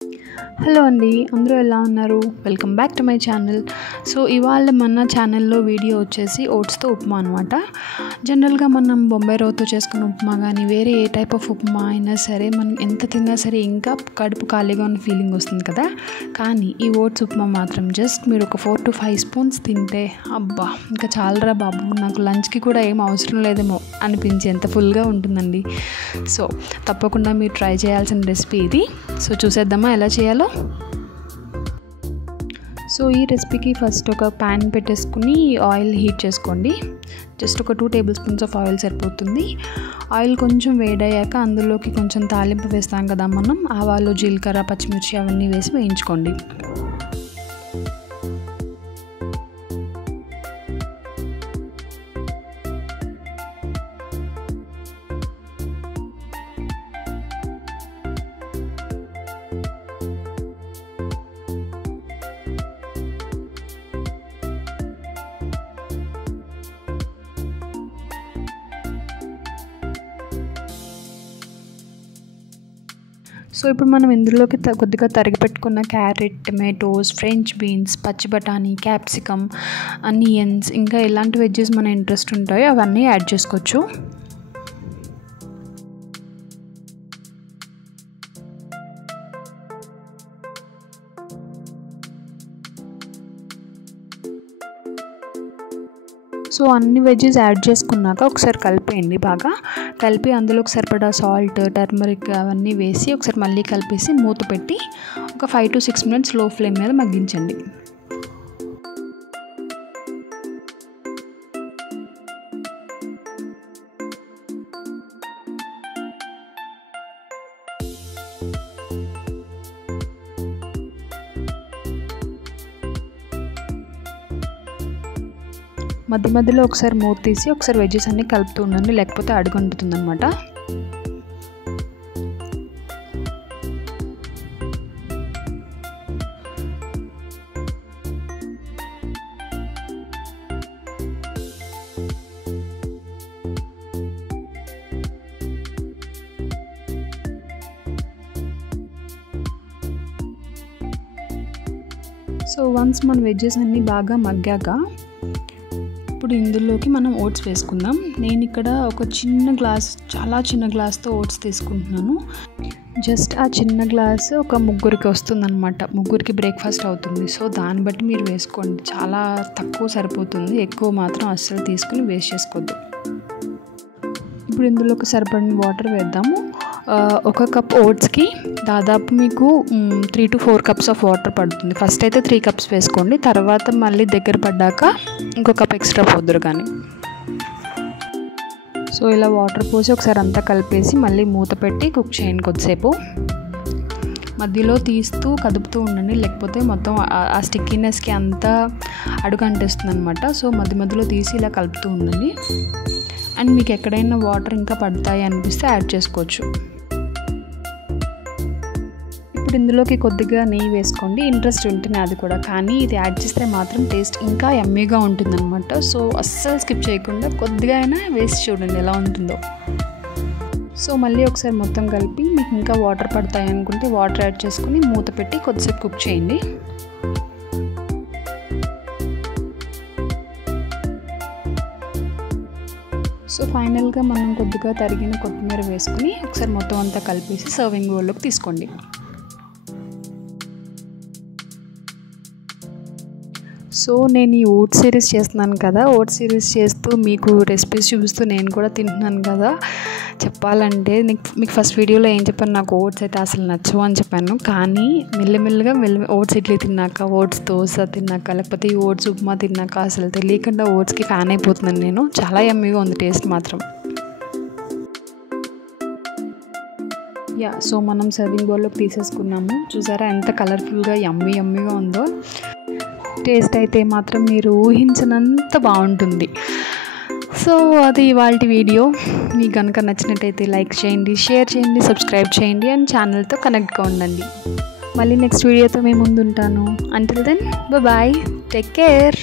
Hello అండి, అందరూ ఎలా ఉన్నారు? Welcome back to my channel. So ఇవాళ మన ఛానల్లో వీడియో వచ్చేసి ఓట్స్తో ఉప్మా అనమాట. జనరల్గా మనం బొంబాయి రవ్వతో చేసుకున్న ఉప్మా కానీ వేరే ఏ టైప్ ఆఫ్ ఉప్మా అయినా సరే మనం ఎంత తిన్నా సరే ఇంకా కడుపు ఖాళీగా ఉన్న ఫీలింగ్ వస్తుంది కదా. కానీ ఈ ఓట్స్ ఉప్మా మాత్రం జస్ట్ మీరు ఒక 4 to 5 స్పూన్స్ తింటే అబ్బా ఇంకా చాలరా బాబు, నాకు లంచ్కి కూడా ఏం అవసరం లేదేమో అనిపించి ఎంత ఫుల్గా ఉంటుందండి. సో తప్పకుండా మీరు ట్రై చేయాల్సిన రెసిపీ ఇది. సో చూసేద్దామా ఎలా చేయాలో. సో ఈ రెసిపీకి ఫస్ట్ ఒక ప్యాన్ పెట్టేసుకుని ఆయిల్ హీట్ చేసుకోండి. జస్ట్ ఒక 2 టేబుల్ స్పూన్స్ ఆఫ్ ఆయిల్ సరిపోతుంది. ఆయిల్ కొంచెం వేడయ్యాక అందులోకి కొంచెం తాలింపు వేస్తాం కదా మనం, ఆవాలు, జీలకర్ర, పచ్చిమిర్చి అవన్నీ వేసి వేయించుకోండి. సో ఇప్పుడు మనం ఇందులోకి కొద్దిగా తరిగి పెట్టుకున్న క్యారెట్, టమాటోస్, ఫ్రెంచ్ బీన్స్, పచ్చి బఠానీ, క్యాప్సికమ్, ఆనియన్స్ ఇంకా ఎలాంటి వెజ్జెస్ మన ఇంట్రెస్ట్ ఉంటాయో అవన్నీ యాడ్ చేసుకోవచ్చు. సో అన్ని వెజ్జెస్ యాడ్ చేసుకున్నాక ఒకసారి కలిపేయండి. బాగా కలిపి అందులోకి సరిపడా సాల్ట్, టర్మరిక్ అవన్నీ వేసి ఒకసారి మళ్ళీ కలిపేసి మూత పెట్టి ఒక 5 to 6 minutes లో ఫ్లేమ్ మీద మగ్గించండి. మధ్య మధ్యలో ఒకసారి మూత తీసి ఒకసారి వెజ్జెస్ అన్నీ కలుపుతూ ఉండండి, లేకపోతే అడుగంటుతుంది అనమాట. సో వన్స్ మన వెజ్జెస్ అన్నీ బాగా మగ్గాక ఇప్పుడు ఇందులోకి మనం ఓట్స్ వేసుకుందాం. నేను ఇక్కడ ఒక చిన్న గ్లాస్, చాలా చిన్న గ్లాస్తో ఓట్స్ తీసుకుంటున్నాను. జస్ట్ ఆ చిన్న గ్లాస్ ఒక ముగ్గురికి వస్తుందన్నమాట, ముగ్గురికి బ్రేక్ఫాస్ట్ అవుతుంది. సో దాన్ని బట్టి మీరు వేసుకోండి, చాలా తక్కువ సరిపోతుంది, ఎక్కువ మాత్రం అస్సలు తీసుకుని వేస్ట్ చేసుకోవద్దు. ఇప్పుడు ఇందులోకి సరిపడిన వాటర్ వేద్దాము. ఒక కప్ ఓట్స్కి దాదాపు మీకు 3 to 4 cups ఆఫ్ వాటర్ పడుతుంది. ఫస్ట్ అయితే 3 cups వేసుకోండి, తర్వాత మళ్ళీ దగ్గర పడ్డాక ఇంకో కప్ ఎక్స్ట్రా పోదురు కానీ. సో ఇలా వాటర్ పోసి ఒకసారి అంతా కలిపేసి మళ్ళీ మూత పెట్టి కుక్ చేయండి కొద్దిసేపు. మధ్యలో తీస్తూ కదుపుతూ ఉండండి, లేకపోతే మొత్తం ఆ స్టిక్కీనెస్కి అంతా అడుగు అంటేస్తుంది అనమాట. సో మధ్య మధ్యలో తీసి ఇలా కలుపుతూ ఉండండి. అండ్ మీకు ఎక్కడైనా వాటర్ ఇంకా పడతాయి అనిపిస్తే యాడ్ చేసుకోవచ్చు. ఇప్పుడు ఇందులోకి కొద్దిగా నెయ్యి వేసుకోండి, ఇంట్రెస్ట్ ఉంటేనే అది కూడా. కానీ ఇది యాడ్ చేస్తే మాత్రం టేస్ట్ ఇంకా యమ్మీగా ఉంటుందన్నమాట. సో అస్సలు స్కిప్ చేయకుండా కొద్దిగా అయినా వేసి చూడండి ఎలా ఉంటుందో. సో మళ్ళీ ఒకసారి మొత్తం కలిపి మీకు ఇంకా వాటర్ పడతాయి అనుకుంటే వాటర్ యాడ్ చేసుకుని మూత పెట్టి కొద్దిసేపు కుక్ చేయండి. సో ఫైనల్గా మనం కొద్దిగా తరిగిన కొత్తిమీర వేసుకుని ఒకసారి మొత్తం అంతా కలిపేసి సర్వింగ్ బౌల్లోకి తీసుకోండి. సో నేను ఈ ఓట్స్ సిరీస్ చేస్తున్నాను కదా, ఓట్స్ సిరీస్ చేస్తూ మీకు రెసిపీస్ చూపిస్తూ నేను కూడా తింటున్నాను కదా. చెప్పాలంటే మీకు ఫస్ట్ వీడియోలో ఏం చెప్పాను, నాకు ఓట్స్ అయితే అసలు నచ్చవు అని చెప్పాను. కానీ మెల్లమెల్లగా ఓట్స్ ఇడ్లీ తిన్నాక, ఓట్స్ దోశ తిన్నాక, లేకపోతే ఈ ఓట్స్ ఉప్మా తిన్నాక అసలు తెలియకుండా ఓట్స్కి ఫ్యాన్ అయిపోతున్నాను నేను. చాలా యమ్మీగా ఉంది టేస్ట్ మాత్రం. సో మనం సర్వింగ్ బౌల్లోకి తీసేసుకున్నాము. చూసారా ఎంత కలర్ఫుల్గా యమ్మీగా ఉందో. టేస్ట్ అయితే మాత్రం మీరు ఊహించినంత బాగుంటుంది. సో అది ఇవాళ వీడియో. మీకు కనుక నచ్చినట్టయితే లైక్ చేయండి, షేర్ చేయండి, సబ్స్క్రైబ్ చేయండి అండ్ ఛానల్తో కనెక్ట్గా ఉండండి. మళ్ళీ నెక్స్ట్ వీడియోతో మేము ముందు ఉంటాను. Until then bye, take care.